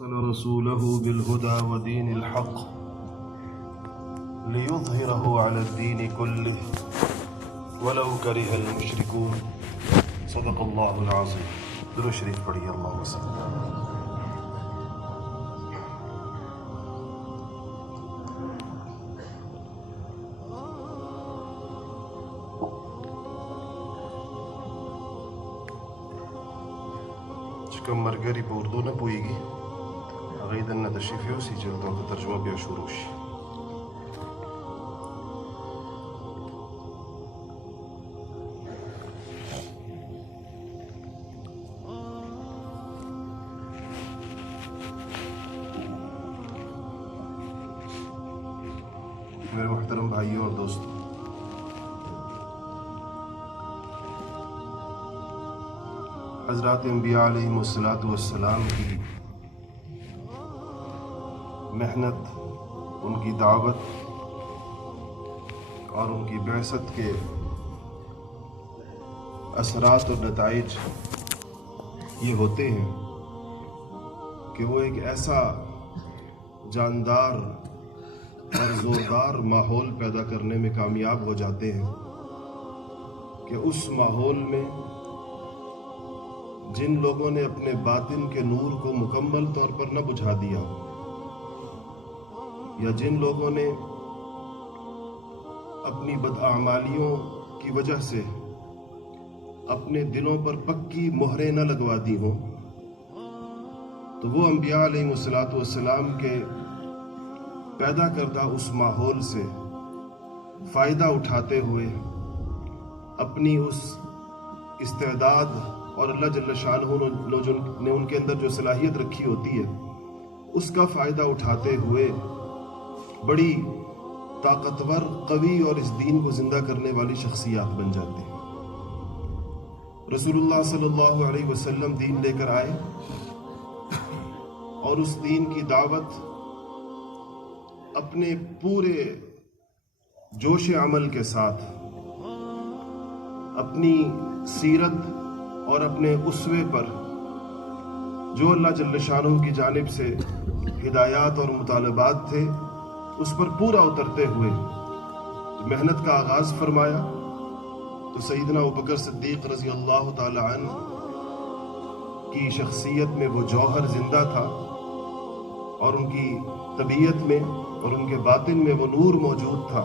أرسل رسوله بالهدى ودين الحق ليظهره على الدين كله ولو كره المشركون صدق الله العظيم. درود شریف پڑھیے. اللهم صل. چکم مرگری په اردو نه پوهیږي هغه دننه تشریف یوسي چې ورته ترجمه بیا شروع شي. میرے محترم بھائیوں اور دوستوں، حضرات انبیاء علیہم السلام کی محنت، ان کی دعوت اور ان کی بعثت کے اثرات اور نتائج یہ ہوتے ہیں کہ وہ ایک ایسا جاندار اور زوردار ماحول پیدا کرنے میں کامیاب ہو جاتے ہیں کہ اس ماحول میں جن لوگوں نے اپنے باطن کے نور کو مکمل طور پر نہ بجھا دیا، یا جن لوگوں نے اپنی بداعمالیوں کی وجہ سے اپنے دلوں پر پکی مہریں نہ لگوا دی ہوں، تو وہ انبیاء علیہم السلام کے پیدا کردہ اس ماحول سے فائدہ اٹھاتے ہوئے اپنی اس استعداد اور اللہ جل شانہ نے ان کے اندر جو صلاحیت رکھی ہوتی ہے اس کا فائدہ اٹھاتے ہوئے بڑی طاقتور، قوی اور اس دین کو زندہ کرنے والی شخصیات بن جاتے ہیں. رسول اللہ صلی اللہ علیہ وسلم دین لے کر آئے اور اس دین کی دعوت اپنے پورے جوش عمل کے ساتھ اپنی سیرت اور اپنے اسوے پر جو اللہ جل شانہ کی جانب سے ہدایات اور مطالبات تھے اس پر پورا اترتے ہوئے محنت کا آغاز فرمایا. تو سیدنا ابوبکر صدیق رضی اللہ تعالی عنہ کی شخصیت میں وہ جوہر زندہ تھا اور ان کی طبیعت میں اور ان کے باطن میں وہ نور موجود تھا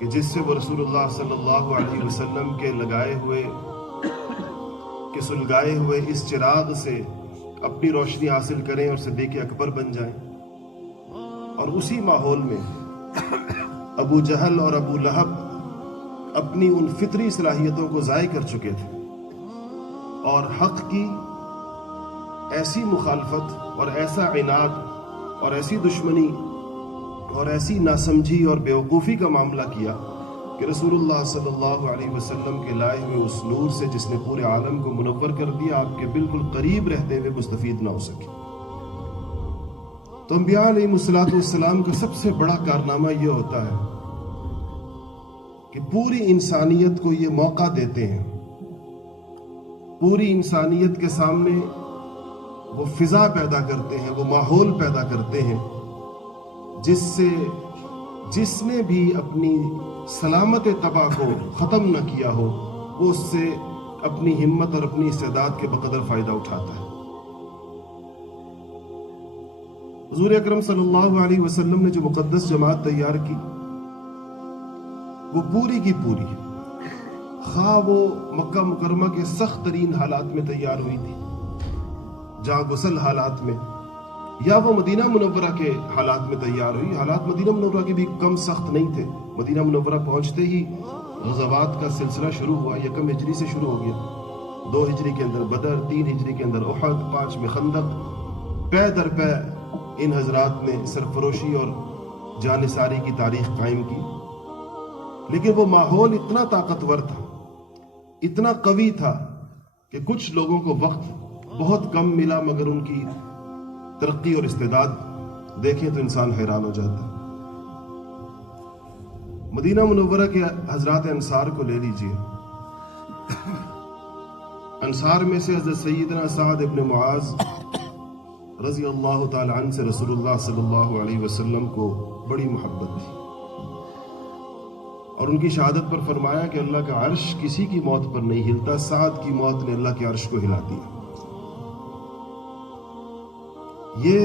کہ جس سے وہ رسول اللہ صلی اللہ علیہ وسلم کے سلگائے ہوئے اس چراغ سے اپنی روشنی حاصل کریں اور صدیق اکبر بن جائیں. اور اسی ماحول میں ابو جہل اور ابو لہب اپنی ان فطری صلاحیتوں کو ضائع کر چکے تھے اور حق کی ایسی مخالفت اور ایسا عناد اور ایسی دشمنی اور ایسی ناسمجھی اور بیوقوفی کا معاملہ کیا کہ رسول اللہ صلی اللہ علیہ وسلم کے لائے ہوئے اس نور سے جس نے پورے عالم کو منور کر دیا، آپ کے بالکل قریب رہتے ہوئے مستفید نہ ہو سکے. تو انبیاء علیہم السلام کا سب سے بڑا کارنامہ یہ ہوتا ہے کہ پوری انسانیت کو یہ موقع دیتے ہیں، پوری انسانیت کے سامنے وہ فضا پیدا کرتے ہیں، وہ ماحول پیدا کرتے ہیں جس نے بھی اپنی سلامت طبع کو ختم نہ کیا ہو وہ اس سے اپنی ہمت اور اپنی استعداد کے بقدر فائدہ اٹھاتا ہے. حضور اکرم صلی اللہ علیہ وسلم نے جو مقدس جماعت تیار کی وہ پوری کی پوری، خواہ وہ مکہ مکرمہ کے سخت ترین حالات میں تیار ہوئی تھی، جہاں غسل حالات میں، یا وہ مدینہ منورہ کے حالات میں تیار ہوئی. حالات مدینہ منورہ کے بھی کم سخت نہیں تھے. مدینہ منورہ پہنچتے ہی غزوات کا سلسلہ شروع ہوا. 1 ہجری سے شروع ہو گیا. 2 ہجری کے اندر بدر، 3 ہجری کے اندر احد، 5 میں خندق. پے در پے ان حضرات نے سرفروشی اور جانثاری کی تاریخ قائم کی. لیکن وہ ماحول اتنا طاقتور تھا، اتنا قوی تھا کہ کچھ لوگوں کو وقت بہت کم ملا، مگر ان کی ترقی اور استعداد دیکھیں تو انسان حیران ہو جاتا ہے. مدینہ منورہ کے حضرات انصار کو لے لیجئے. انصار میں سے حضرت سیدنا سعد ابن معاذ رضی اللہ تعالی عنہ سے رسول اللہ صلی اللہ علیہ وسلم کو بڑی محبت تھی، اور ان کی شہادت پر فرمایا کہ اللہ کا عرش کسی کی موت پر نہیں ہلتا، سعد کی موت نے اللہ کے عرش کو ہلا دیا۔ یہ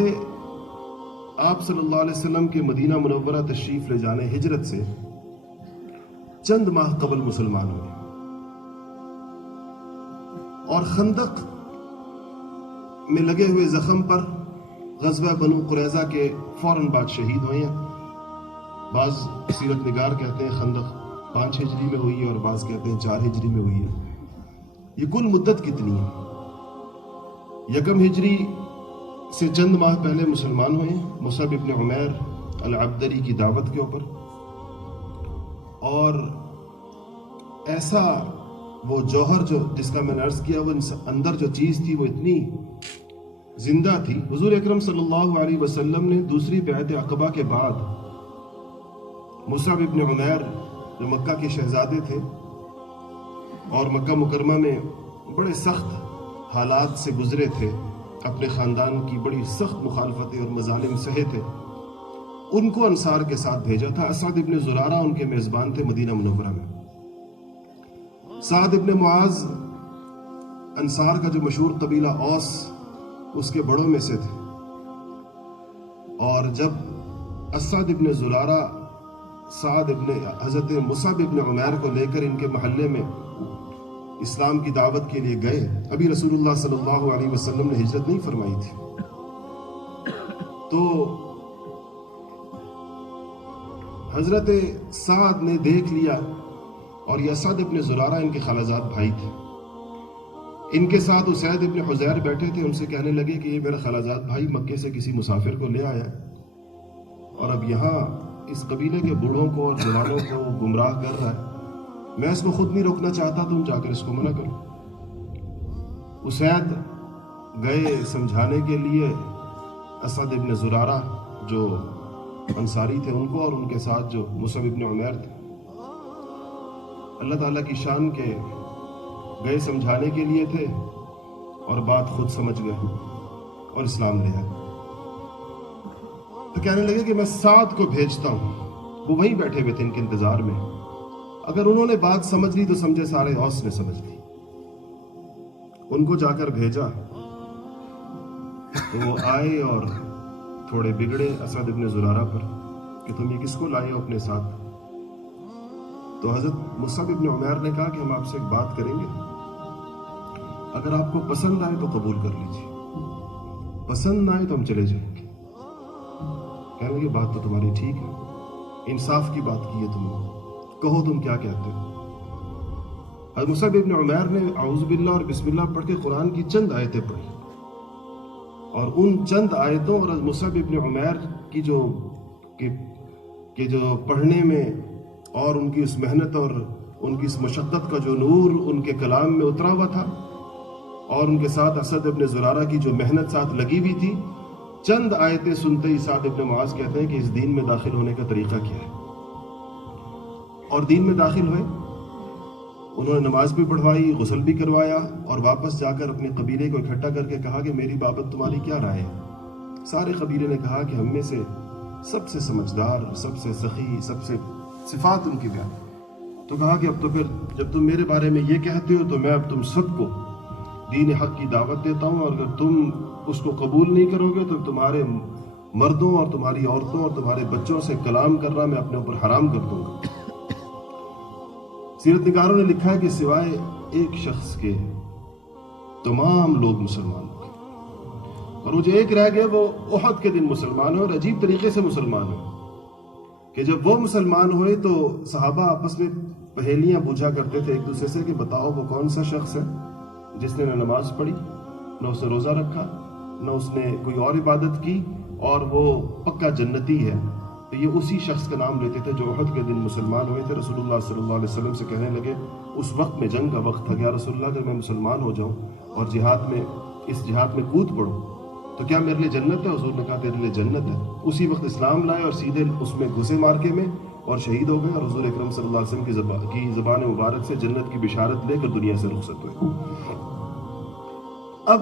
آپ صلی اللہ علیہ وسلم کے مدینہ منورہ تشریف لے جانے، ہجرت سے چند ماہ قبل مسلمان ہوئے، اور خندق میں لگے ہوئے زخم پر غزوہ بنو قریظہ کے فوراً بعد شہید ہوئے ہیں۔ بعض سیرت نگار کہتے ہیں خندق 5 ہجری میں ہوئی ہے، اور بعض کہتے ہیں 4 ہجری میں ہوئی ہے۔ یہ کل مدت کتنی ہے؟ 1 ہجری سے چند ماہ پہلے مسلمان ہوئے ہیں، مصعب ابن عمیر العبدری کی دعوت کے اوپر، اور ایسا وہ جوہر جو جس کا میں نے عرض کیا، وہ اندر جو چیز تھی وہ اتنی زندہ تھی۔ حضور اکرم صلی اللہ علیہ وسلم نے دوسری بیعت عقبہ کے بعد مصعب ابن عمیر جو مکہ کے شہزادے تھے اور مکہ مکرمہ میں بڑے سخت حالات سے گزرے تھے، اپنے خاندان کی بڑی سخت مخالفتیں اور مظالم سہے تھے، ان کو انصار کے ساتھ بھیجا تھا۔ اسعد ابن زرارہ ان کے میزبان تھے مدینہ منورہ میں۔ سعد ابن معاذ انصار کا جو مشہور قبیلہ اوس، اس کے بڑوں میں سے تھے، اور جب اسعد ابن زرارہ سعد ابن حضرت مصعب ابن عمیر کو لے کر ان کے محلے میں اسلام کی دعوت کے لیے گئے، ابھی رسول اللہ صلی اللہ علیہ وسلم نے ہجرت نہیں فرمائی تھی، تو حضرت سعد نے دیکھ لیا، اور یہ اسعد ابن زرارہ ان کے خالازاد بھائی تھے، ان کے ساتھ اسید ابن حزیر بیٹھے تھے، ان سے کہنے لگے کہ یہ میرا خالازاد بھائی مکے سے کسی مسافر کو لے آیا اور اب یہاں اس قبیلے کے بوڑھوں کو اور جوانوں کو گمراہ کر رہا ہے، میں اس کو خود نہیں روکنا چاہتا، تم جا کر اس کو منع کرو۔ اسید گئے سمجھانے کے لیے اسعد ابن زرارہ جو انصاری تھے ان کو، اور ان کے ساتھ جو مصعب ابن عمیر تھے، اللہ تعالیٰ کی شان کے گئے سمجھانے کے لیے تھے، اور بات خود سمجھ گئے اور اسلام لے آئے۔ تو کہنے لگے کہ میں سعد کو بھیجتا ہوں، وہ وہیں بیٹھے ہوئے تھے ان کے انتظار میں، اگر انہوں نے بات سمجھ لی تو سمجھے سارے اوس نے سمجھ لی۔ ان کو جا کر بھیجا تو وہ آئے اور تھوڑے بگڑے اسعد ابن زرارہ پر کہ تم یہ کس کو لائے ہو اپنے ساتھ؟ تو حضرت مصعب ابن عمیر نے کہا کہ ہم آپ سے ایک بات کریں گے، اگر آپ کو پسند آئے تو قبول کر لیجیے، پسند نہ آئے تو ہم چلے جائیں گے۔ کہنے لگے بات تو تمہاری ٹھیک ہے، انصاف کی بات کی ہے تم نے، کہو تم کیا کہتے ہو۔ حضرت مصعب ابن عمیر نے اعوذ باللہ اور بسم اللہ پڑھ کے قرآن کی چند آیتیں پڑھی، اور ان چند آیتوں اور مصعب ابن عمیر کی جو پڑھنے میں اور ان کی اس محنت اور ان کی اس مشقت کا جو نور ان کے کلام میں اترا ہوا تھا، اور ان کے ساتھ اسد ابن زرارہ کی جو محنت ساتھ لگی ہوئی تھی، چند آیتیں سنتے ہی سعد ابن معاذ کہتے ہیں کہ اس دین میں داخل ہونے کا طریقہ کیا ہے، اور دین میں داخل ہوئے۔ انہوں نے نماز بھی پڑھوائی، غسل بھی کروایا، اور واپس جا کر اپنے قبیلے کو اکٹھا کر کے کہا کہ میری بابت تمہاری کیا رائے ہے؟ سارے قبیلے نے کہا کہ ہم میں سے سب سے سمجھدار، سب سے سخی، سب سے صفات ان کی بیان۔ تو کہا کہ اب تو پھر جب تم میرے بارے میں یہ کہتے ہو تو میں اب تم سب کو دین حق کی دعوت دیتا ہوں، اور اگر تم اس کو قبول نہیں کرو گے تو تمہارے مردوں اور تمہاری عورتوں اور تمہارے بچوں سے کلام کرنا میں اپنے اوپر حرام کر دوں گا۔ سیرت نگاروں نے لکھا ہے کہ سوائے ایک شخص کے تمام لوگ مسلمان ہوئے، اور وہ جو ایک رہ گئے وہ احد کے دن مسلمان ہوئے، اور عجیب طریقے سے مسلمان ہوئے کہ جب وہ مسلمان ہوئے تو صحابہ آپس میں پہیلیاں پوچھا کرتے تھے ایک دوسرے سے کہ بتاؤ وہ کون سا شخص ہے جس نے نہ نماز پڑھی، نہ اس نے روزہ رکھا، نہ اس نے کوئی اور عبادت کی، اور وہ پکا جنتی ہے۔ تو یہ اسی شخص کا نام لیتے تھے جو احد کے دن مسلمان ہوئے تھے۔ رسول اللہ صلی اللہ علیہ وسلم سے کہنے لگے، اس وقت میں جنگ کا وقت تھا، کہ یا رسول اللہ اگر میں مسلمان ہو جاؤں اور اس جہاد میں کود پڑوں تو کیا میرے لیے جنت ہے؟ حضور نے کہا تیرے لیے جنت ہے۔ اسی وقت اسلام لائے اور سیدھے اس میں گھسے مارکے میں اور شہید ہو گئے، اور حضور اکرم صلی اللہ علیہ وسلم کی زبان مبارک سے جنت کی بشارت لے کر دنیا سے رخصت ہوئے۔ اب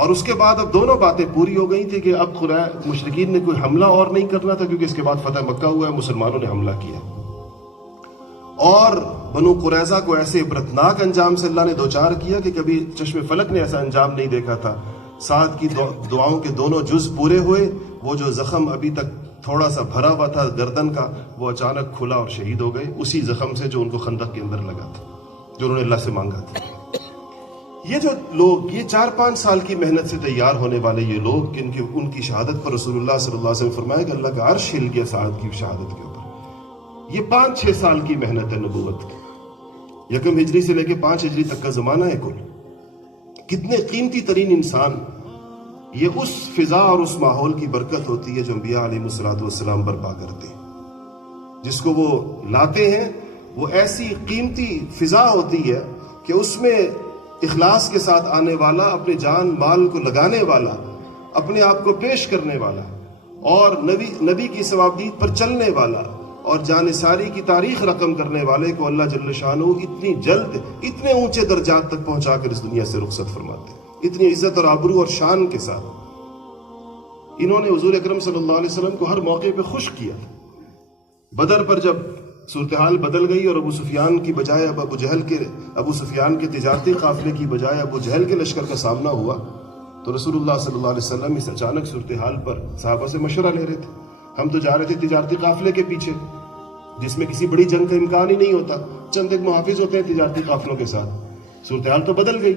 اور اس کے بعد اب دونوں باتیں پوری ہو گئی تھی کہ اب مشرکین نے کوئی حملہ اور نہیں کرنا تھا، کیونکہ اس کے بعد فتح مکہ ہوا ہے، مسلمانوں نے حملہ کیا، اور بنو قریظہ کو ایسے عبرتناک انجام سے اللہ نے دوچار کیا کہ کبھی چشم فلک نے ایسا انجام نہیں دیکھا تھا۔ سعد کی دعاؤں کے دونوں جز پورے ہوئے، وہ جو زخم ابھی تک تھوڑا سا بھرا ہوا تھا گردن کا، وہ اچانک کھلا اور شہید ہو گئے، اسی زخم سے جو ان کو خندق کے اندر لگا تھا، جو انہوں نے اللہ سے مانگا تھا۔ یہ جو لوگ، یہ 4-5 سال کی محنت سے تیار ہونے والے یہ لوگ، ان کی شہادت پر رسول اللہ صلی اللہ علیہ وسلم فرمایا کہ اللہ کا عرش ہل گیا سعد کی شہادت کے اوپر۔ یہ 5-6 سال کی محنت ہے نبوت کی، 1 ہجری سے لے کے 5 ہجری تک کا زمانہ ہے کل۔ کتنے قیمتی ترین انسان، یہ اس فضا اور اس ماحول کی برکت ہوتی ہے جو انبیاء علیہ السلام برپا کرتے ہیں، جس کو وہ لاتے ہیں۔ وہ ایسی قیمتی فضا ہوتی ہے کہ اس میں اخلاص کے ساتھ آنے والا، اپنے جان مال کو لگانے والا، اپنے آپ کو پیش کرنے والا، اور نبی کی ثوابدید پر چلنے والا، اور جانثاری کی تاریخ رقم کرنے والے کو اللہ جل شانہ اتنی جلد اتنے اونچے درجات تک پہنچا کر اس دنیا سے رخصت فرماتے ہیں، اتنی عزت اور آبرو اور شان کے ساتھ۔ انہوں نے حضور اکرم صلی اللہ علیہ وسلم کو ہر موقع پہ خوش کیا تھا۔ بدر پر جب صورتحال بدل گئی اور ابو سفیان کی بجائے ابو سفیان کے تجارتی قافلے کی بجائے ابو جہل کے لشکر کا سامنا ہوا، تو رسول اللہ صلی اللہ علیہ وسلم اس اچانک صورتحال پر صحابہ سے مشورہ لے رہے تھے۔ ہم تو جا رہے تھے تجارتی قافلے کے پیچھے، جس میں کسی بڑی جنگ کا امکان ہی نہیں ہوتا، چند ایک محافظ ہوتے ہیں تجارتی قافلوں کے ساتھ۔ صورتحال تو بدل گئی،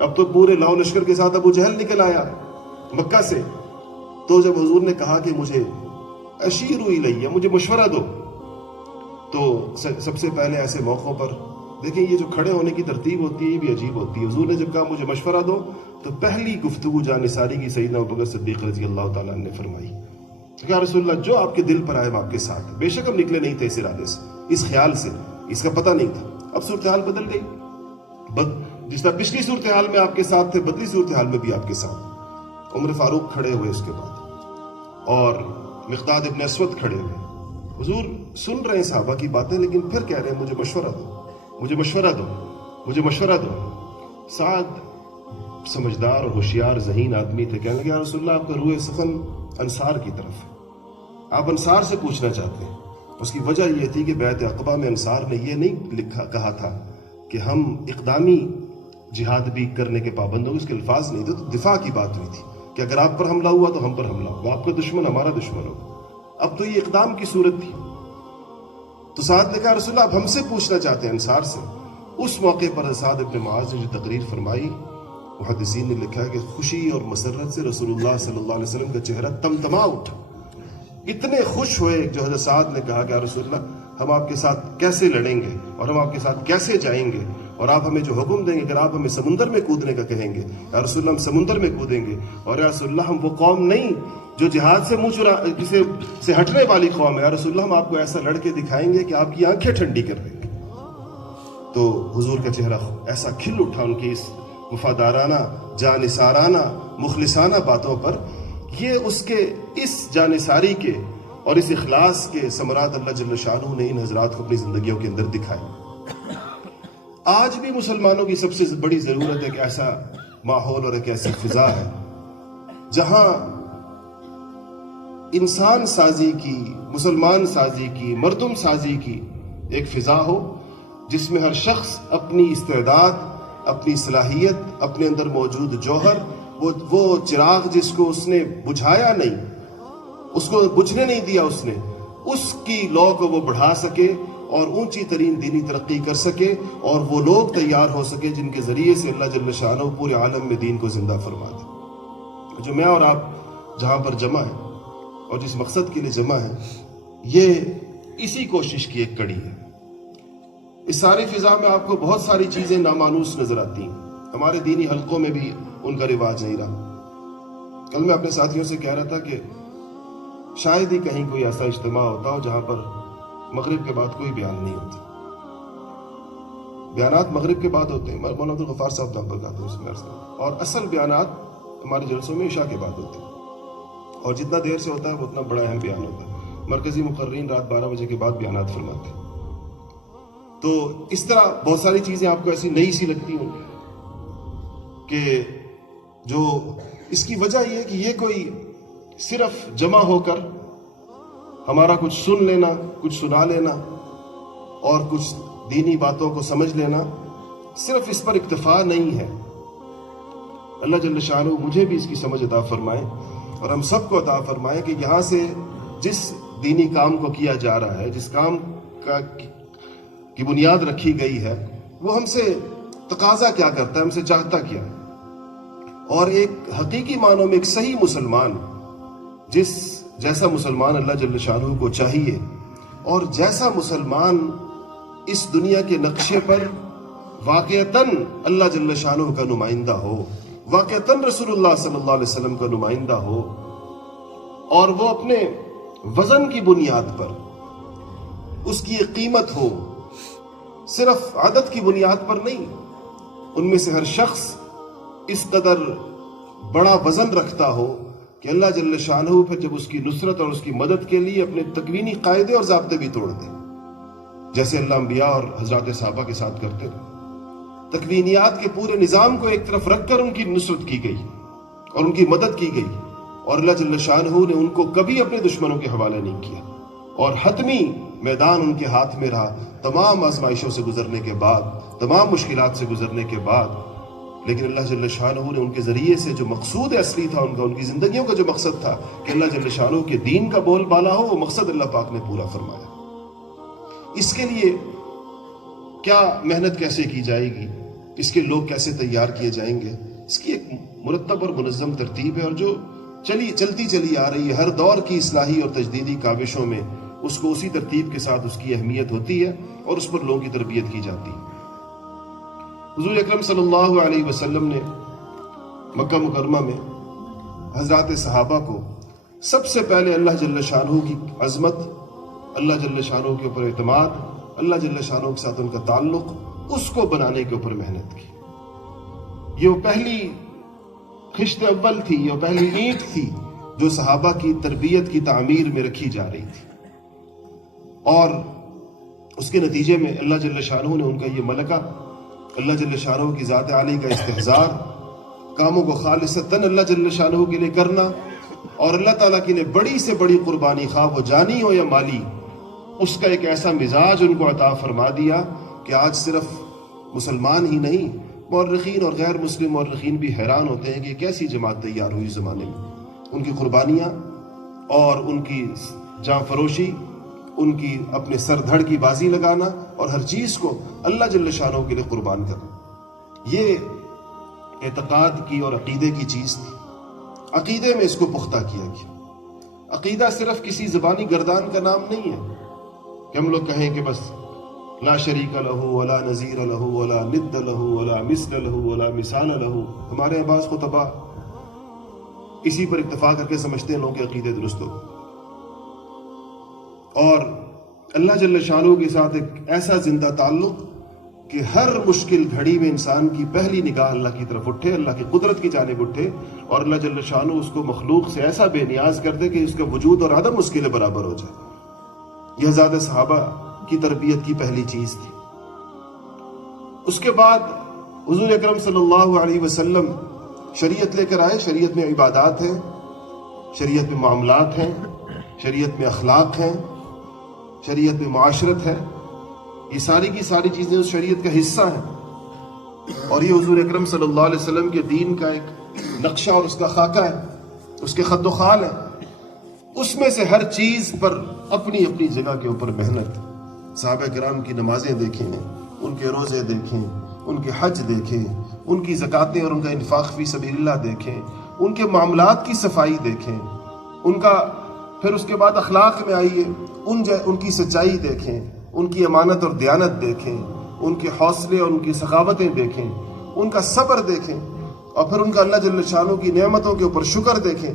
اب تو پورے لاؤ لشکر کے ساتھ ابو جہل نکل آیا مکہ سے۔ تو جب حضور نے کہا کہ مجھے اشیروا الیہ، مجھے مشورہ دو، تو سب سے پہلے ایسے موقعوں پر دیکھیں یہ جو کھڑے ہونے کی ترتیب ہوتی ہے یہ بھی عجیب ہوتی ہے۔ حضور نے جب کہا مجھے مشورہ دو، تو پہلی گفتگو جانثاری کی سیدنا ابوبکر صدیق رضی اللہ تعالیٰ نے فرمائی کہ یا رسول اللہ، جو آپ کے دل پر آئے وہ آپ کے ساتھ۔ بے شک ہم نکلے نہیں تھے اس ارادے سے، اس خیال سے، اس کا پتہ نہیں تھا۔ اب صورتحال بدل گئی، جس طرح پچھلی صورتحال میں آپ کے ساتھ تھے، بدلی صورتحال میں بھی آپ کے ساتھ۔ عمر فاروق کھڑے ہوئے اس کے بعد، اور مقداد ابن اسود کھڑے ہوئے۔ حضور سن رہے ہیں صحابہ کی باتیں، لیکن پھر کہہ رہے ہیں مجھے مشورہ دو، مجھے مشورہ دو، مجھے مشورہ دو۔ سعد سمجھدار اور ہوشیار ذہین آدمی تھے، کہنے لگے یا رسول اللہ، آپ کا روح سخن انصار کی طرف ہے، آپ انصار سے پوچھنا چاہتے ہیں۔ اس کی وجہ یہ تھی کہ بیعت عقبہ میں انصار نے یہ نہیں کہا تھا کہ ہم اقدامی جہاد بھی کرنے کے پابند ہوں، اس کے الفاظ نہیں تھے، تو دفاع کی بات ہوئی تھی کہ اگر آپ پر حملہ ہوا تو ہم پر حملہ ہوگا، آپ کا دشمن ہمارا دشمن ہوگا۔ اب تو یہ اقدام کی صورت تھی۔ تو سعد نے کہا رسول اللہ، آپ ہم سے پوچھنا چاہتے ہیں انصار سے۔ اس موقع پر سعد ابن معاذ نے جو تقریر فرمائی، محدثین نے لکھا ہے کہ خوشی اور مسرت سے رسول اللہ صلی اللہ علیہ وسلم کا چہرہ تمتما اٹھا، اتنے خوش ہوئے جو حضرت سعد نے کہا کہ رسول اللہ، ہم آپ کے ساتھ کیسے لڑیں گے اور ہم آپ کے ساتھ کیسے جائیں گے، اور آپ ہمیں جو حکم دیں گے، اگر آپ ہمیں سمندر میں کودنے کا کہیں گے یا رسول اللہ ہم سمندر میں کودیں گے، اور یا رسول اللہ ہم وہ قوم نہیں جو جہاد سے منہ چرا سے ہٹنے والی قوم ہے، یا رسول اللہ ہم آپ کو ایسا لڑ کے دکھائیں گے کہ آپ کی آنکھیں ٹھنڈی کر دیں گے۔ تو حضور کا چہرہ ایسا کھل اٹھا ان کی اس وفادارانہ، جانثارانہ، مخلصانہ باتوں پر۔ یہ اس کے اس جانثاری کے اور اس اخلاص کے ثمرات اللہ جل شانہ نے ان حضرات کو اپنی زندگیوں کے اندر دکھائے۔ آج بھی مسلمانوں کی سب سے بڑی ضرورت ایک ایسا ماحول اور ایک ایسی فضا ہے جہاں انسان سازی کی، مسلمان سازی کی، مردم سازی کی ایک فضا ہو، جس میں ہر شخص اپنی استعداد، اپنی صلاحیت، اپنے اندر موجود جوہر، وہ چراغ جس کو اس نے بجھایا نہیں، اس کو بجھنے نہیں دیا اس نے، اس کی لو کو وہ بڑھا سکے اور اونچی ترین دینی ترقی کر سکے، اور وہ لوگ تیار ہو سکے جن کے ذریعے سے اللہ جل شانہ پورے عالم میں دین کو زندہ فرما دے۔ جو میں اور آپ جہاں پر جمع ہیں اور جس مقصد کے لیے جمع ہیں، یہ اسی کوشش کی ایک کڑی ہے۔ اس ساری فضا میں آپ کو بہت ساری چیزیں نامانوس نظر آتی ہیں، ہمارے دینی حلقوں میں بھی ان کا رواج نہیں رہا۔ کل میں اپنے ساتھیوں سے کہہ رہا تھا کہ شاید ہی کہیں کوئی ایسا اجتماع ہوتا ہو جہاں پر مغرب کے بعد کوئی بیان نہیں ہوتا۔ بیانات مغرب کے بعد ہوتے ہیں، مولانا عبدالغفار صاحب دام پر اس میں، اور اصل بیانات ہمارے جلسوں میں عشاء کے بعد ہوتے ہیں، اور جتنا دیر سے ہوتا ہے وہ اتنا بڑا اہم بیان ہوتا ہے۔ مرکزی مقررین رات 12 بجے کے بعد بیانات فرماتے ہیں۔ تو اس طرح بہت ساری چیزیں آپ کو ایسی نئی سی لگتی ہوں کہ جو اس کی وجہ یہ کہ یہ کوئی صرف جمع ہو کر ہمارا کچھ سن لینا، کچھ سنا لینا اور کچھ دینی باتوں کو سمجھ لینا، صرف اس پر اکتفا نہیں ہے۔ اللہ جل شانہ مجھے بھی اس کی سمجھ عطا فرمائے اور ہم سب کو عطا فرمائے کہ یہاں سے جس دینی کام کو کیا جا رہا ہے، جس کام کی بنیاد رکھی گئی ہے، وہ ہم سے تقاضا کیا کرتا ہے، ہم سے چاہتا کیا ہے۔ اور ایک حقیقی معنوں میں ایک صحیح مسلمان، جیسا مسلمان اللہ جل شانہ کو چاہیے اور جیسا مسلمان اس دنیا کے نقشے پر واقعتاً اللہ جل شانہ کا نمائندہ ہو، واقعتاً رسول اللہ صلی اللہ علیہ وسلم کا نمائندہ ہو، اور وہ اپنے وزن کی بنیاد پر اس کی ایک قیمت ہو، صرف عدد کی بنیاد پر نہیں۔ ان میں سے ہر شخص اس قدر بڑا وزن رکھتا ہو کہ اللہ جل شانہ پھر جب اس کی نصرت اور اس کی مدد کے لیے اپنے تکوینی قاعدے اور ضابطے بھی توڑ دے، جیسے اللہ انبیاء اور حضرات صحابہ کے ساتھ کرتے تھے۔ تکوینیات کے پورے نظام کو ایک طرف رکھ کر ان کی نصرت کی گئی اور ان کی مدد کی گئی، اور اللہ جل شانہ نے ان کو کبھی اپنے دشمنوں کے حوالے نہیں کیا، اور حتمی میدان ان کے ہاتھ میں رہا تمام آزمائشوں سے گزرنے کے بعد، تمام مشکلات سے گزرنے کے بعد۔ لیکن اللہ جل شانہ نے ان کے ذریعے سے جو مقصود اصلی تھا ان کی زندگیوں کا جو مقصد تھا کہ اللہ جل شانہ کے دین کا بول بالا ہو، وہ مقصد اللہ پاک نے پورا فرمایا۔ اس کے لیے کیا محنت کیسے کی جائے گی، اس کے لوگ کیسے تیار کیے جائیں گے، اس کی ایک مرتب اور منظم ترتیب ہے، اور جو چلتی چلی آ رہی ہے۔ ہر دور کی اصلاحی اور تجدیدی کاوشوں میں اس کو اسی ترتیب کے ساتھ اس کی اہمیت ہوتی ہے اور اس پر لوگوں کی تربیت کی جاتی ہے۔ حضور اکرم صلی اللہ علیہ وسلم نے مکہ مکرمہ میں حضرات صحابہ کو سب سے پہلے اللہ جل شانہ کی عظمت، اللہ جل شانہ کے اوپر اعتماد، اللہ جل شانہ کے ساتھ ان کا تعلق، اس کو بنانے کے اوپر محنت کی۔ یہ وہ پہلی خشت اول تھی، یہ پہلی اینٹ تھی جو صحابہ کی تربیت کی تعمیر میں رکھی جا رہی تھی، اور اس کے نتیجے میں اللہ جل شانہ نے ان کا یہ ملکہ، اللہ جل شانہ کی ذات عالی کا استحضار، کاموں کو خالصتاً اللہ جل شانہ کے لیے کرنا، اور اللہ تعالیٰ کے لیے بڑی سے بڑی قربانی، خواہ وہ جانی ہو یا مالی، اس کا ایک ایسا مزاج ان کو عطا فرما دیا کہ آج صرف مسلمان ہی نہیں، مورخین اور غیر مسلم مورخین بھی حیران ہوتے ہیں کہ یہ کیسی جماعت تیار ہوئی اس زمانے میں۔ ان کی قربانیاں اور ان کی جاں فروشی، ان کی اپنے سر دھڑ کی بازی لگانا اور ہر چیز کو اللہ جل شانہ کے لیے قربان کرنا، یہ اعتقاد کی اور عقیدے کی چیز تھی۔ عقیدے میں اس کو پختہ کیا گیا۔ عقیدہ صرف کسی زبانی گردان کا نام نہیں ہے کہ ہم لوگ کہیں کہ بس لا شریک لہ ولا نظیر لہ ولا ند لہ ولا مثل لہ ولا مثال لہ۔ ہمارے بعض خطبہ اسی پر اکتفا کر کے سمجھتے ہیں لوگوں کے عقیدے درست ہو، اور اللہ جل شانہ کے ساتھ ایک ایسا زندہ تعلق کہ ہر مشکل گھڑی میں انسان کی پہلی نگاہ اللہ کی طرف اٹھے، اللہ کی قدرت کی جانب اٹھے، اور اللہ جل شانہ اس کو مخلوق سے ایسا بے نیاز کر دے کہ اس کا وجود اور عدم اس کے لیے برابر ہو جائے۔ یہ حضرات صحابہ کی تربیت کی پہلی چیز تھی۔ اس کے بعد حضور اکرم صلی اللہ علیہ وسلم شریعت لے کر آئے۔ شریعت میں عبادات ہیں، شریعت میں معاملات ہیں، شریعت میں اخلاق ہیں، شریعت میں معاشرت ہے۔ یہ ساری کی ساری چیزیں اس شریعت کا حصہ ہیں، اور یہ حضور اکرم صلی اللہ علیہ وسلم کے دین کا ایک نقشہ اور اس کا خاکہ ہے، اس کے خط و خال ہے۔ اس میں سے ہر چیز پر اپنی اپنی جگہ کے اوپر محنت۔ صحابہ کرام کی نمازیں دیکھیں، ان کے روزے دیکھیں، ان کے حج دیکھیں، ان کی زکاتیں اور ان کا انفاق فی سبیل اللہ دیکھیں، ان کے معاملات کی صفائی دیکھیں، ان کا پھر اس کے بعد اخلاق میں آئیے، ان کی سچائی دیکھیں، ان کی امانت اور دیانت دیکھیں، ان کے حوصلے اور ان کی سخاوتیں دیکھیں، ان کا صبر دیکھیں، اور پھر ان کا اللہ جل شانہ کی نعمتوں کے اوپر شکر دیکھیں۔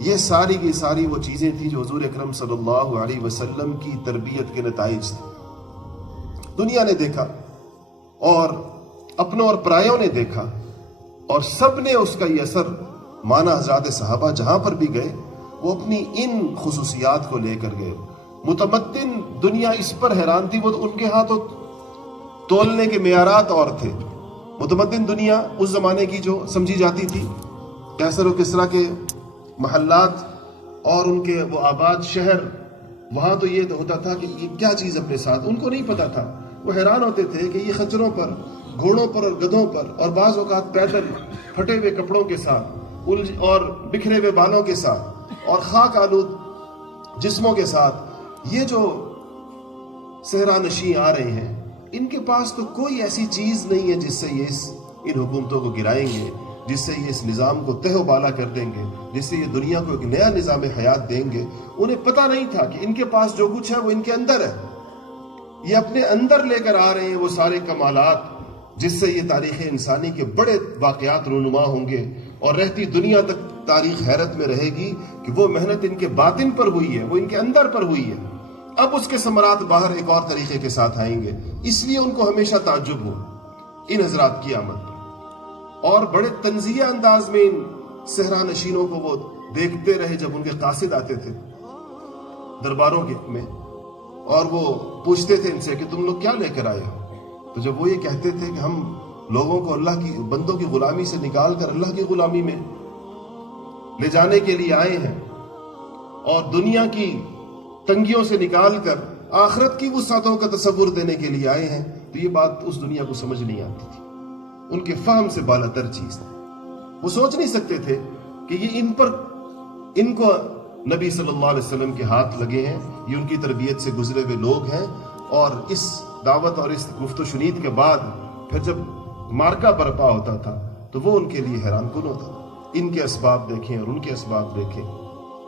یہ ساری کی ساری وہ چیزیں تھیں جو حضور اکرم صلی اللہ علیہ وسلم کی تربیت کے نتائج تھے۔ دنیا نے دیکھا اور اپنوں اور پرایوں نے دیکھا، اور سب نے اس کا یہ اثر مانا۔ حضرات صحابہ جہاں پر بھی گئے وہ اپنی ان خصوصیات کو لے کر گئے۔ متمدن دنیا اس پر حیران تھی، وہ ان کے ہاں تو تولنے کے معیارات اور تھے۔ متمدن دنیا اس زمانے کی جو سمجھی جاتی تھی قیصر و کسریٰ کے محلات اور ان کے وہ آباد شہر، وہاں تو یہ ہوتا تھا کہ یہ کیا چیز اپنے ساتھ، ان کو نہیں پتا تھا. وہ حیران ہوتے تھے کہ یہ خچروں پر، گھوڑوں پر اور گدھوں پر، اور بعض اوقات پیدل، پھٹے ہوئے کپڑوں کے ساتھ اور بکھرے ہوئے بالوں کے ساتھ اور خاک آلود جسموں کے ساتھ یہ جو صحرا نشین آ رہے ہیں، ان کے پاس تو کوئی ایسی چیز نہیں ہے جس سے یہ ان حکومتوں کو گرائیں گے، جس سے یہ اس نظام کو تہ و بالا کر دیں گے، جس سے یہ دنیا کو ایک نیا نظام حیات دیں گے. انہیں پتہ نہیں تھا کہ ان کے پاس جو کچھ ہے وہ ان کے اندر ہے. یہ اپنے اندر لے کر آ رہے ہیں وہ سارے کمالات جس سے یہ تاریخ انسانی کے بڑے واقعات رونما ہوں گے، اور رہتی دنیا تک تاریخ حیرت میں رہے گی کہ وہ محنت ان کے باطن پر ہوئی ہے، وہ ان کے اندر پر ہوئی ہے. اب اس کے ثمرات باہر ایک اور طریقے کے ساتھ آئیں گے. اس لیے ان کو ہمیشہ تعجب ہو ان حضرات کی آمد پر، اور بڑے تنزیہ انداز میں ان صحرا نشینوں کو وہ دیکھتے رہے جب ان کے قاصد آتے تھے درباروں میں، اور وہ پوچھتے تھے ان سے کہ تم لوگ کیا لے کر آئے ہو. تو جب وہ یہ کہتے تھے کہ ہم لوگوں کو اللہ کی بندوں کی غلامی سے نکال کر اللہ کی غلامی میں لے جانے کے لیے آئے ہیں، اور دنیا کی تنگیوں سے نکال کر آخرت کی وسعتوں کا تصور دینے کے لیے آئے ہیں، تو یہ بات اس دنیا کو سمجھ نہیں آتی تھی. ان کے فہم سے بالاتر چیز تھی. وہ سوچ نہیں سکتے تھے کہ یہ ان کو نبی صلی اللہ علیہ وسلم کے ہاتھ لگے ہیں، یہ ان کی تربیت سے گزرے ہوئے لوگ ہیں، اور اس دعوت اور اس گفت و شنید کے بعد پھر جب مارکا برپا ہوتا تھا تو وہ ان کے لیے حیران کن ہوتا. ان کے اسباب دیکھیں اور ان کے اسباب دیکھیں،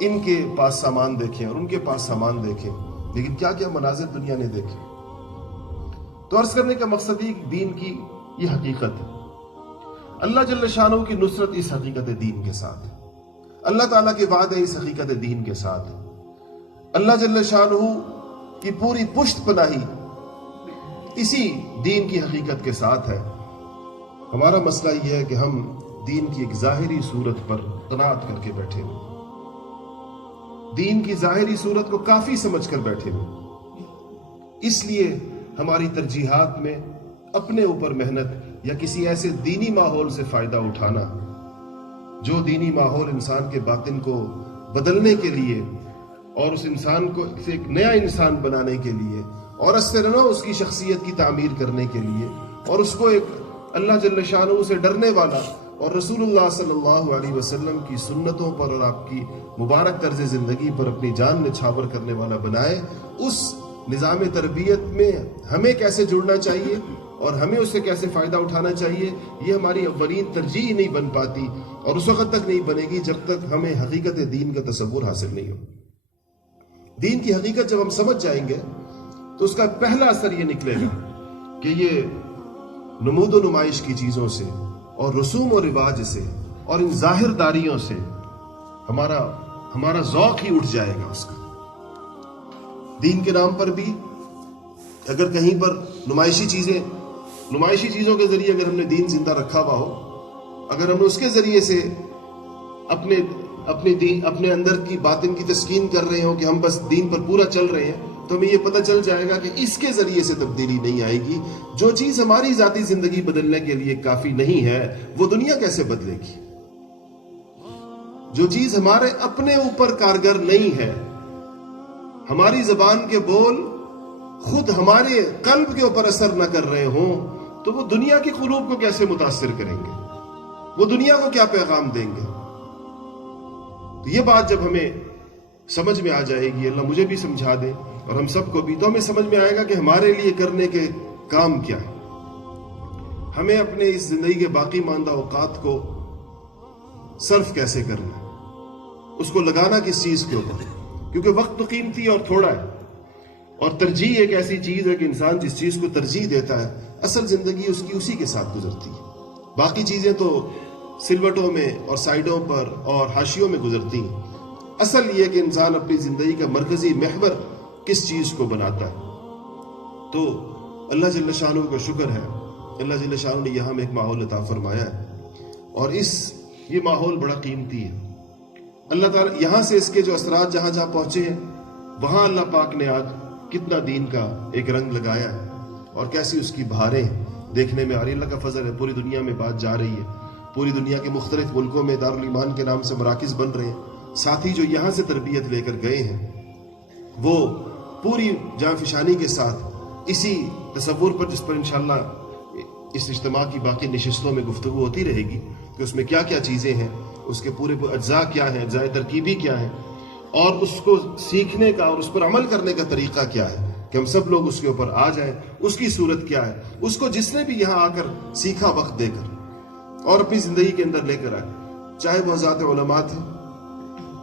ان کے پاس سامان دیکھیں اور ان کے پاس سامان دیکھیں، لیکن کیا کیا مناظر دنیا نے دیکھے. تو عرض کرنے کا مقصد یہ دین کی یہ حقیقت ہے. اللہ جل شانہ کی نصرت اس حقیقت دین کے ساتھ ہے. اللہ تعالیٰ کے وعدے اس حقیقت دین کے ساتھ ہے. اللہ جل شانہ کی پوری پشت پناہی اسی دین کی حقیقت کے ساتھ ہے. ہمارا مسئلہ یہ ہے کہ ہم دین کی ایک ظاہری صورت پر قناعت کر کے بیٹھے ہوئے، دین کی ظاہری صورت کو کافی سمجھ کر بیٹھے ہوئے. اس لیے ہماری ترجیحات میں اپنے اوپر محنت یا کسی ایسے دینی ماحول سے فائدہ اٹھانا جو دینی ماحول انسان کے باطن کو بدلنے کے لیے اور اس انسان کو ایک نیا انسان بنانے کے لیے اور اثرنو اس کی شخصیت کی تعمیر کرنے کے لیے اور اس کو ایک اللہ جل شانہ سے ڈرنے والا اور رسول اللہ صلی اللہ علیہ وسلم کی سنتوں پر اور آپ کی مبارک طرز زندگی پر اپنی جان نچھاور کرنے والا بنائے. اس نظام تربیت میں ہمیں کیسے جڑنا چاہیے اور ہمیں اس سے کیسے فائدہ اٹھانا چاہیے، یہ ہماری اولین ترجیح نہیں بن پاتی، اور اس وقت تک نہیں بنے گی جب تک ہمیں حقیقت دین کا تصور حاصل نہیں ہو. دین کی حقیقت جب ہم سمجھ جائیں گے تو اس کا پہلا اثر یہ نکلے گا کہ یہ نمود و نمائش کی چیزوں سے اور رسوم و رواج سے اور ان ظاہر داریوں سے ہمارا ذوق ہی اٹھ جائے گا. اس کا دین کے نام پر بھی اگر کہیں پر نمائشی چیزوں کے ذریعے اگر ہم نے دین زندہ رکھا ہوا ہو، اگر ہم اس کے ذریعے سے اپنے اندر کی باطن کی تسکین کر رہے ہوں کہ ہم بس دین پر پورا چل رہے ہیں، تو ہمیں یہ پتہ چل جائے گا کہ اس کے ذریعے سے تبدیلی نہیں آئے گی. جو چیز ہماری ذاتی زندگی بدلنے کے لیے کافی نہیں ہے وہ دنیا کیسے بدلے گی؟ جو چیز ہمارے اپنے اوپر کارگر نہیں ہے، ہماری زبان کے بول خود ہمارے قلب کے اوپر اثر نہ کر رہے ہوں، تو وہ دنیا کے قلوب کو کیسے متاثر کریں گے؟ وہ دنیا کو کیا پیغام دیں گے؟ تو یہ بات جب ہمیں سمجھ میں آ جائے گی، اللہ مجھے بھی سمجھا دے اور ہم سب کو بھی، تو ہمیں سمجھ میں آئے گا کہ ہمارے لیے کرنے کے کام کیا ہے. ہمیں اپنے اس زندگی کے باقی ماندہ اوقات کو صرف کیسے کرنا ہے، اس کو لگانا کس چیز کے اوپر، کیونکہ وقت تو قیمتی اور تھوڑا ہے، اور ترجیح ایک ایسی چیز ہے کہ انسان جس چیز کو ترجیح دیتا ہے اصل زندگی اس کی اسی کے ساتھ گزرتی ہے. باقی چیزیں تو سلوٹوں میں اور سائڈوں پر اور حاشیوں میں گزرتی ہیں. اصل یہ کہ انسان اپنی زندگی کا مرکزی محور کس چیز کو بناتا ہے. تو اللہ جل شانہ کا شکر ہے، اللہ جل شانہ نے یہاں میں ایک ماحول عطا فرمایا ہے، اور یہ ماحول بڑا قیمتی ہے. اللہ تعالیٰ یہاں سے اس کے جو اثرات جہاں جہاں پہنچے ہیں وہاں اللہ پاک نے آج کتنا دین کا ایک رنگ لگایا ہے اور کیسی اس کی بہاریں دیکھنے میں آ رہی. اللہ کا فضل ہے، پوری دنیا میں بات جا رہی ہے. پوری دنیا کے مختلف ملکوں میں دارالایمان کے نام سے مراکز بن رہے ہیں. ساتھی جو یہاں سے تربیت لے کر گئے ہیں وہ پوری جاں فشانی کے ساتھ اسی تصور پر، جس پر انشاءاللہ اس اجتماع کی باقی نشستوں میں گفتگو ہوتی رہے گی کہ اس میں کیا کیا چیزیں ہیں، اس کے پورے اجزاء کیا ہیں، اجزاء ترکیبی کیا ہیں، اور اس کو سیکھنے کا اور اس پر عمل کرنے کا طریقہ کیا ہے کہ ہم سب لوگ اس کے اوپر آ جائیں. اس کی صورت کیا ہے، اس کو جس نے بھی یہاں آ کر سیکھا وقت دے کر اور اپنی زندگی کے اندر لے کر آئے، چاہے وہ حضرات علماء تھے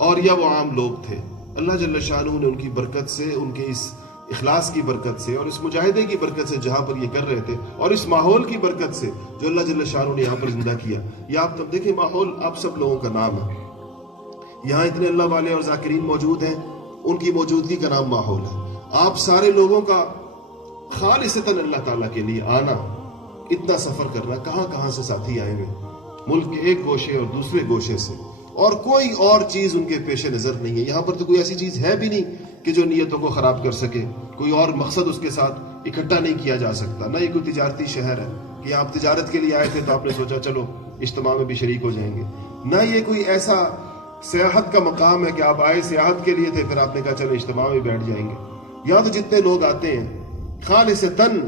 اور یا وہ عام لوگ تھے، اللہ جل شانہ نے ان کی برکت سے، ان کے اس اخلاص کی برکت سے اور اس مجاہدے کی برکت سے جہاں پر یہ کر رہے تھے، اور اس ماحول کی برکت سے جو اللہ جل شانہ نے یہاں پر زندہ کیا. یہ آپ تب دیکھیں، ماحول آپ سب لوگوں کا نام ہے. یہاں اتنے اللہ والے اور ذاکرین موجود ہیں، ان کی موجودگی کا نام ماحول ہے. آپ سارے لوگوں کا خالصتاً اللہ تعالیٰ کے لیے آنا، اتنا سفر کرنا، کہاں کہاں سے ساتھی آئے ہوئے، ملک کے ایک گوشے اور دوسرے گوشے سے، اور کوئی اور چیز ان کے پیش نظر نہیں ہے. یہاں پر تو کوئی ایسی چیز ہے بھی نہیں کہ جو نیتوں کو خراب کر سکے، کوئی اور مقصد اس کے ساتھ اکٹھا نہیں کیا جا سکتا. نہ یہ کوئی تجارتی شہر ہے کہ آپ تجارت کے لیے آئے تھے تو آپ نے سوچا چلو اجتماع میں بھی شریک ہو جائیں گے. نہ یہ کوئی ایسا سیاحت کا مقام ہے کہ آپ آئے سیاحت کے لیے تھے، پھر آپ نے کہا چلو اجتماع میں بیٹھ جائیں گے. یہاں تو جتنے لوگ آتے ہیں خالصتاً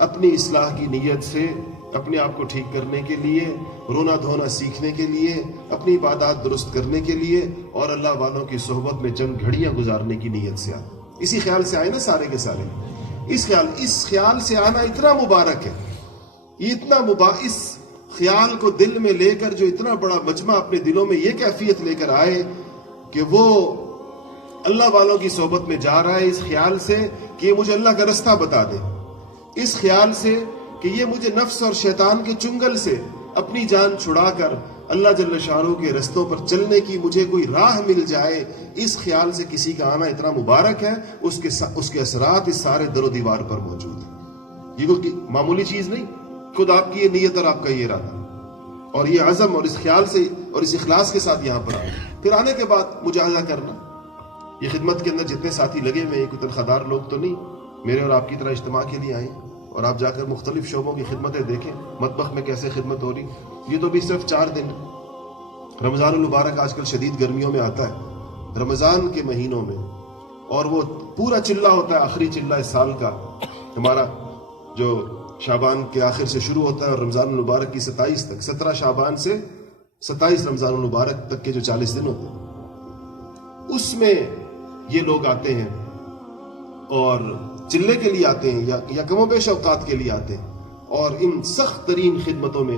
اپنی اصلاح کی نیت سے، اپنے آپ کو ٹھیک کرنے کے لیے، رونا دھونا سیکھنے کے لیے، اپنی عبادات درست کرنے کے لیے اور اللہ والوں کی صحبت میں چند گھڑیاں گزارنے کی نیت سے آتے. اسی خیال سے آئے نا سارے کے سارے. اس خیال سے آنا اتنا مبارک ہے، اس خیال کو دل میں لے کر جو اتنا بڑا مجمع اپنے دلوں میں یہ کیفیت لے کر آئے کہ وہ اللہ والوں کی صحبت میں جا رہا ہے، اس خیال سے کہ یہ مجھے اللہ کا رستہ بتا دے، اس خیال سے کہ یہ مجھے نفس اور شیطان کے چنگل سے اپنی جان چھڑا کر اللہ جل شانہ کے رستوں پر چلنے کی مجھے کوئی راہ مل جائے، اس خیال سے کسی کا آنا اتنا مبارک ہے. اس کے اثرات اس سارے در و دیوار پر موجود ہیں. یہ کوئی معمولی چیز نہیں، خود آپ کی یہ نیت اور آپ کا یہ ارادہ اور یہ عزم اور اس خیال سے اور اس اخلاص کے ساتھ یہاں پر آئے. پھر آنے کے بعد مجاہدہ کرنا. یہ خدمت کے اندر جتنے ساتھی لگے ہوئے ہیں، کوئی تنخواہ لوگ تو نہیں، میرے اور آپ کی طرح اجتماع کے لیے آئے اور آپ جا کر مختلف شعبوں کی خدمتیں دیکھیں، مطبخ میں کیسے خدمت ہو رہی. یہ تو بھی صرف 4 دن. رمضان المبارک آج کل شدید گرمیوں میں آتا ہے، رمضان کے مہینوں میں، اور وہ پورا چلہ ہوتا ہے، آخری چلہ اس سال کا ہمارا، جو شعبان کے آخر سے شروع ہوتا ہے اور رمضان المبارک کی 27 تک، 17 شعبان سے 27 رمضان المبارک تک کے جو 40 دن ہوتے ہیں، اس میں یہ لوگ آتے ہیں اور چلے کے لیے آتے ہیں یا کم و بیش اوقات کے لیے آتے ہیں اور ان سخت ترین خدمتوں میں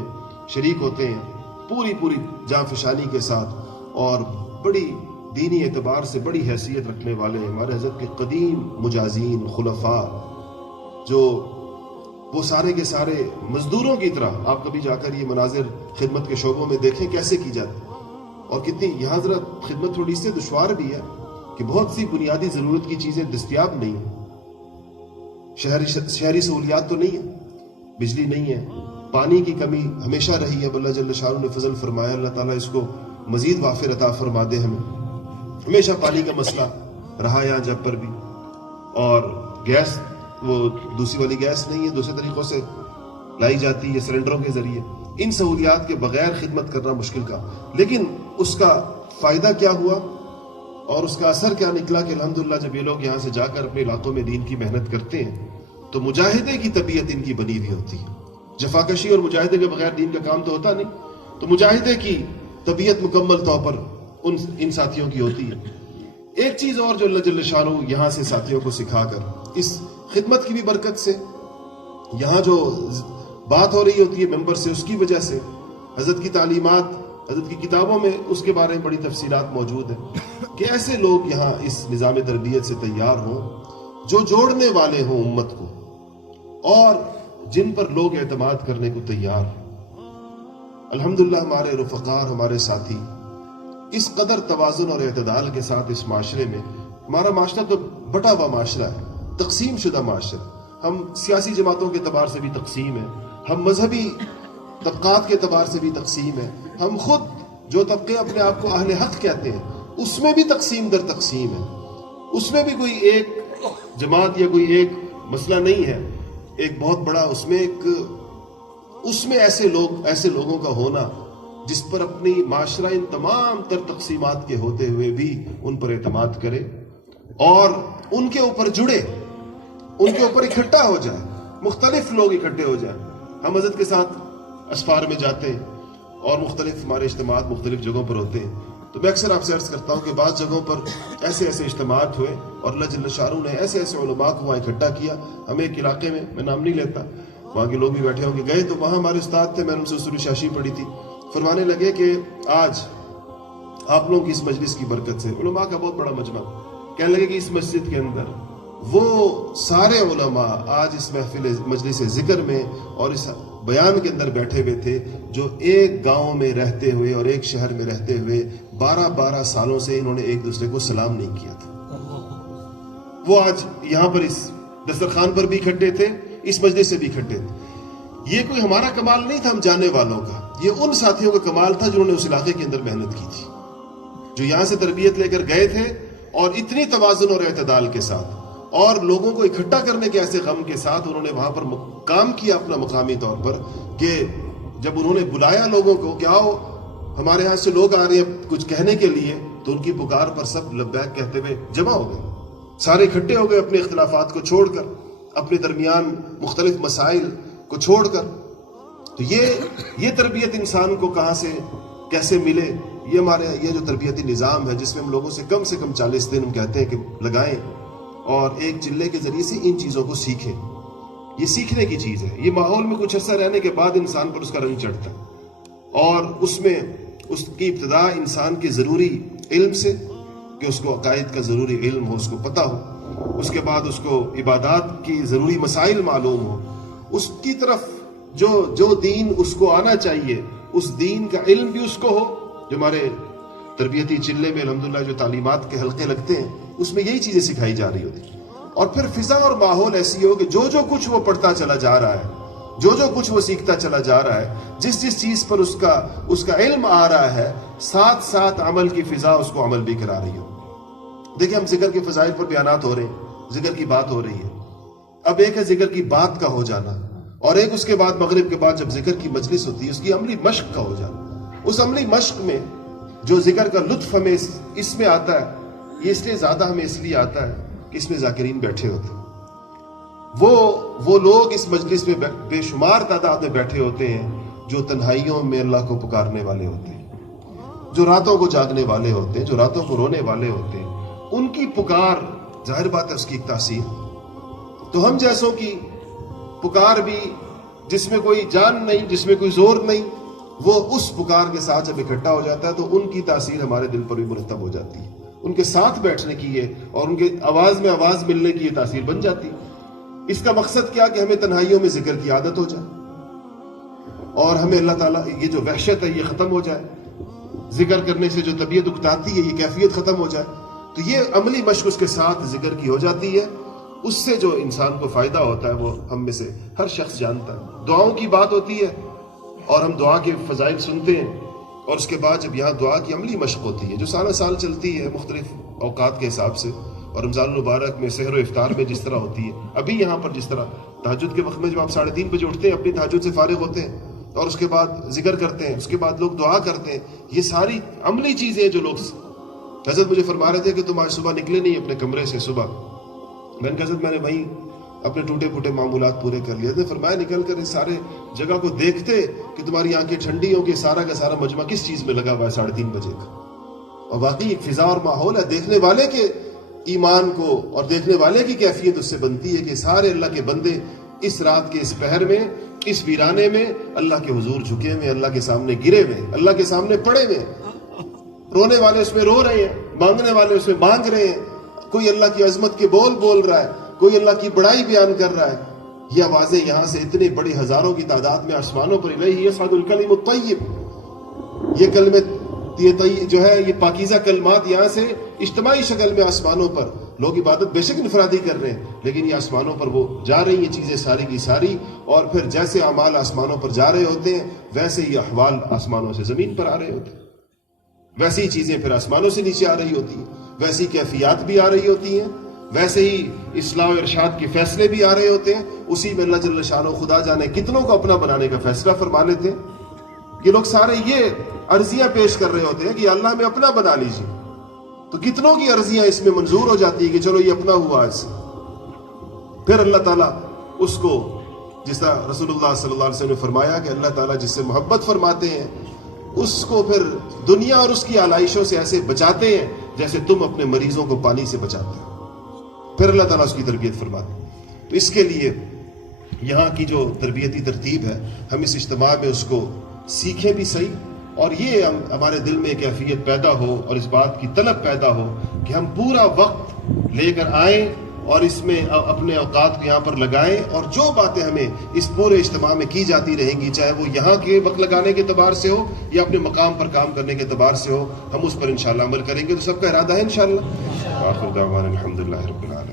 شریک ہوتے ہیں پوری جاں فشانی کے ساتھ. اور بڑی دینی اعتبار سے بڑی حیثیت رکھنے والے ہمارے حضرت کے قدیم مجازین خلفاء، جو وہ سارے کے سارے مزدوروں کی طرح، آپ کبھی جا کر یہ مناظر خدمت کے شعبوں میں دیکھیں کیسے کی جاتی اور کتنی. یہاں ذرا خدمت تھوڑی سے دشوار بھی ہے کہ بہت سی بنیادی ضرورت کی چیزیں دستیاب نہیں ہیں. شہری سہولیات تو نہیں ہے، بجلی نہیں ہے، پانی کی کمی ہمیشہ رہی ہے. اللہ جل شانہ نے فضل فرمایا، اللہ تعالیٰ اس کو مزید وافر عطا فرما دے. ہمیں ہمیشہ پانی کا مسئلہ رہا یہاں جب پر بھی، اور گیس وہ دوسری والی گیس نہیں ہے، دوسرے طریقوں سے لائی جاتی ہے سلنڈروں کے ذریعے. ان سہولیات کے بغیر خدمت کرنا مشکل کا، لیکن اس کا فائدہ کیا ہوا اور اس کا اثر کیا نکلا کہ الحمدللہ جب یہ لوگ یہاں سے جا کر اپنے علاقوں میں دین کی محنت کرتے ہیں تو مجاہدے کی طبیعت ان کی بنی ہوئی ہوتی ہے. جفاکشی اور مجاہدے کے بغیر دین کا کام تو ہوتا نہیں، تو مجاہدے کی طبیعت مکمل طور پر ان ساتھیوں کی ہوتی ہے. ایک چیز اور جو اللہ جل شانہ یہاں سے ساتھیوں کو سکھا کر، اس خدمت کی بھی برکت سے، یہاں جو بات ہو رہی ہوتی ہے ممبر سے، اس کی وجہ سے حضرت کی تعلیمات، حضرت کی کتابوں میں اس کے بارے میں بڑی تفصیلات موجود ہیں کہ ایسے لوگ یہاں اس نظام تربیت سے تیار ہوں جو جوڑنے والے ہوں امت کو، اور جن پر لوگ اعتماد کرنے کو تیار. الحمدللہ ہمارے رفقار، ہمارے ساتھی اس قدر توازن اور اعتدال کے ساتھ اس معاشرے میں، ہمارا معاشرہ تو بٹا ہوا معاشرہ ہے، تقسیم شدہ معاشرہ. ہم سیاسی جماعتوں کے اعتبار سے بھی تقسیم ہیں، ہم مذہبی طبقات کے اعتبار سے بھی تقسیم ہیں، ہم خود جو طبقے اپنے آپ کو اہل حق کہتے ہیں اس میں بھی تقسیم در تقسیم ہے. اس میں بھی کوئی ایک جماعت یا کوئی ایک مسئلہ نہیں ہے، ایک بہت بڑا اس میں ایسے لوگوں کا ہونا جس پر اپنی معاشرہ ان تمام تر تقسیمات کے ہوتے ہوئے بھی ان پر اعتماد کرے اور ان کے اوپر جڑے، ان کے اوپر اکٹھا ہو جائے، مختلف لوگ اکٹھے ہو جائیں۔ ہم حضرت کے ساتھ اسفار میں جاتے ہیں اور مختلف ہمارے اجتماعات مختلف جگہوں پر ہوتے ہیں، تو میں اکثر آپ سے عرض کرتا ہوں کہ بعض جگہوں پر ایسے ایسے اجتماعات ہوئے اور اللہ جل شانہ نے ایسے ایسے علماء کو وہاں اکٹھا کیا۔ ہمیں ایک علاقے میں نام نہیں لیتا، وہاں کے لوگ بھی بیٹھے ہوں گے، گئے تو وہاں ہمارے استاد تھے، میں نے ان سے اصول شاشی پڑھی تھی، فرمانے لگے کہ آج آپ لوگوں کی اس مجلس کی برکت سے، علماء کا بہت بڑا مجمع، کہنے لگے کہ اس مسجد کے اندر وہ سارے علماء آج اس محفل مجلس ذکر میں اور اس بیان کے اندر بیٹھے ہوئے تھے جو ایک گاؤں میں رہتے ہوئے اور ایک شہر میں رہتے ہوئے 12 سالوں سے انہوں نے ایک دوسرے کو سلام نہیں کیا تھا۔ وہ آج یہاں پر اس دسترخوان پر بھی اکٹھے تھے، اس مجلس سے بھی اکٹھے تھے۔ یہ کوئی ہمارا کمال نہیں تھا ہم جاننے والوں کا، یہ ان ساتھیوں کا کمال تھا جنہوں نے اس علاقے کے اندر محنت کی تھی، جو یہاں سے تربیت لے کر گئے تھے اور اتنی توازن اور اعتدال کے ساتھ اور لوگوں کو اکٹھا کرنے کے ایسے غم کے ساتھ انہوں نے وہاں پر کام کیا اپنا مقامی طور پر، کہ جب انہوں نے بلایا لوگوں کو کہ آؤ ہمارے ہاں سے لوگ آ رہے ہیں کچھ کہنے کے لیے، تو ان کی پکار پر سب لبیک کہتے ہوئے جمع ہو گئے، سارے اکٹھے ہو گئے اپنے اختلافات کو چھوڑ کر، اپنے درمیان مختلف مسائل کو چھوڑ کر۔ تو یہ تربیت انسان کو کہاں سے کیسے ملے؟ یہ ہمارے یہ جو تربیتی نظام ہے جس میں ہم لوگوں سے کم 40 دن ہم کہتے ہیں کہ لگائیں اور ایک چلے کے ذریعے سے ان چیزوں کو سیکھیں، یہ سیکھنے کی چیز ہے۔ یہ ماحول میں کچھ عرصہ رہنے کے بعد انسان پر اس کا رنگ چڑھتا ہے اور اس میں اس کی ابتدا انسان کے ضروری علم سے، کہ اس کو عقائد کا ضروری علم ہو، اس کو پتہ ہو، اس کے بعد اس کو عبادات کی ضروری مسائل معلوم ہو، اس کی طرف جو دین اس کو آنا چاہیے اس دین کا علم بھی اس کو ہو۔ جو ہمارے تربیتی چلے میں الحمدللہ جو تعلیمات کے حلقے لگتے ہیں اس میں یہی چیزیں سکھائی جا رہی ہوتی ہیں، اور پھر فضا اور ماحول ایسی ہو کہ جو کچھ وہ پڑھتا چلا جا رہا ہے، جو کچھ وہ سیکھتا چلا جا رہا ہے، جس چیز پر اس کا علم آ رہا ہے، ساتھ ساتھ عمل کی فضا اس کو عمل بھی کرا رہی ہو۔ دیکھیں ہم ذکر کے فضائل پر بیانات ہو رہے ہیں، ذکر کی بات ہو رہی ہے، اب ایک ہے ذکر کی بات کا ہو جانا اور ایک اس کے بعد مغرب کے بعد جب ذکر کی مجلس ہوتی ہے اس کی عملی مشق کا ہو جانا۔ اس عملی مشق میں جو ذکر کا لطف ہمیں اس میں آتا ہے، یہ اس لیے زیادہ ہمیں اس لیے آتا ہے کہ اس میں ذاکرین بیٹھے ہوتے ہیں، وہ لوگ اس مجلس میں بے شمار تعداد میں بیٹھے ہوتے ہیں جو تنہائیوں میں اللہ کو پکارنے والے ہوتے ہیں، جو راتوں کو جاگنے والے ہوتے ہیں، جو راتوں کو رونے والے ہوتے ہیں۔ ان کی پکار ظاہر بات ہے اس کی ایک تاثیر، تو ہم جیسوں کی پکار بھی جس میں کوئی جان نہیں، جس میں کوئی زور نہیں، وہ اس پکار کے ساتھ جب اکٹھا ہو جاتا ہے تو ان کی تاثیر ہمارے دل پر بھی مرتب ہو جاتی ہے، ان کے ساتھ بیٹھنے کی یہ اور ان کے آواز میں آواز ملنے کی یہ تاثیر بن جاتی ہے۔ اس کا مقصد کیا کہ ہمیں تنہائیوں میں ذکر کی عادت ہو جائے اور ہمیں اللہ تعالیٰ یہ جو وحشت ہے یہ ختم ہو جائے، ذکر کرنے سے جو طبیعت اکتاتی ہے یہ کیفیت ختم ہو جائے، تو یہ عملی مشق اس کے ساتھ ذکر کی ہو جاتی ہے۔ اس سے جو انسان کو فائدہ ہوتا ہے وہ ہم میں سے ہر شخص جانتا ہے۔ دعاؤں کی بات ہوتی ہے اور ہم دعا کے فضائل سنتے ہیں، اور اس کے بعد جب یہاں دعا کی عملی مشق ہوتی ہے جو سارا سال چلتی ہے مختلف اوقات کے حساب سے، اور رمضان المبارک میں سحر و افطار میں جس طرح ہوتی ہے، ابھی یہاں پر جس طرح تہجد کے وقت میں جب آپ 3:30 بجے اٹھتے ہیں اپنی تہجد سے فارغ ہوتے ہیں اور اس کے بعد ذکر کرتے ہیں، اس کے بعد لوگ دعا کرتے ہیں، یہ ساری عملی چیزیں جو لوگ حضرت مجھے فرما رہے تھے کہ تم آج صبح نکلے نہیں اپنے کمرے سے صبح، میں نے کہا حضرت میں نے وہیں اپنے ٹوٹے پھوٹے معمولات پورے کر لیے تھے، فرمایا نکل کر اس سارے جگہ کو دیکھتے کہ تمہاری آنکھیں ٹھنڈی ہوں کہ سارا کا سارا مجمع کس چیز میں لگا ہوا ہے 3:30 بجے کا، اور واقعی ایک فضا اور ماحول ہے، دیکھنے والے کے ایمان کو اور دیکھنے والے کی کیفیت اس سے بنتی ہے کہ سارے اللہ کے بندے اس رات کے اس پہر میں اس ویرانے میں اللہ کے حضور جھکے ہوئے، اللہ کے سامنے گرے ہوئے، اللہ کے سامنے پڑے ہوئے، رونے والے اس میں رو رہے ہیں، مانگنے والے اس میں مانگ رہے ہیں، کوئی اللہ کی عظمت کے بول رہا ہے، کوئی اللہ کی بڑائی بیان کر رہا ہے۔ یہ آوازیں یہاں سے اتنے بڑی ہزاروں کی تعداد میں آسمانوں پر الیہ یصعد الکلم الطیب، یہ کلمے جو ہے یہ پاکیزہ کلمات یہاں سے اجتماعی شکل میں آسمانوں پر لوگ عبادت بے شک انفرادی کر رہے ہیں، لیکن یہ آسمانوں پر وہ جا رہی یہ چیزیں ساری کی ساری، اور پھر جیسے اعمال آسمانوں پر جا رہے ہوتے ہیں ویسے ہی احوال آسمانوں سے زمین پر آ رہے ہوتے ہیں، ویسی چیزیں پھر آسمانوں سے نیچے آ رہی ہوتی ہیں، ویسی کیفیات بھی آ رہی ہوتی ہیں، ویسے ہی اصلاح و ارشاد کے فیصلے بھی آ رہے ہوتے ہیں، اسی میں اللہ جل شانہ خدا جانے کتنوں کو اپنا بنانے کا فیصلہ فرما لیتے ہیں۔ یہ لوگ سارے یہ عرضیاں پیش کر رہے ہوتے ہیں کہ اللہ میں اپنا بنا لیجیے، تو کتنوں کی عرضیاں اس میں منظور ہو جاتی ہے کہ چلو یہ اپنا ہوا آج سے۔ پھر اللہ تعالیٰ اس کو، جس طرح رسول اللہ صلی اللہ علیہ وسلم نے فرمایا کہ اللہ تعالیٰ جس سے محبت فرماتے ہیں اس کو پھر دنیا اور اس کی آلائشوں سے ایسے بچاتے ہیں جیسے تم اپنے مریضوں کو پانی سے بچاتے ہو۔ پھر اللہ تعالیٰ اس کی تربیت فرماتے ہیں۔ تو اس کے لیے یہاں کی جو تربیتی ترتیب ہے، ہم اس اجتماع میں اس کو سیکھیں بھی صحیح، اور یہ ہمارے دل میں کیفیت پیدا ہو اور اس بات کی طلب پیدا ہو کہ ہم پورا وقت لے کر آئیں اور اس میں اپنے اوقات کو یہاں پر لگائیں، اور جو باتیں ہمیں اس پورے اجتماع میں کی جاتی رہیں گی، چاہے وہ یہاں کے وقت لگانے کے اعتبار سے ہو یا اپنے مقام پر کام کرنے کے اعتبار سے ہو، ہم اس پر انشاءاللہ عمل کریں گے۔ تو سب کا ارادہ ہے انشاءاللہ۔ آخر دعوانا الحمدللہ رب العالمین۔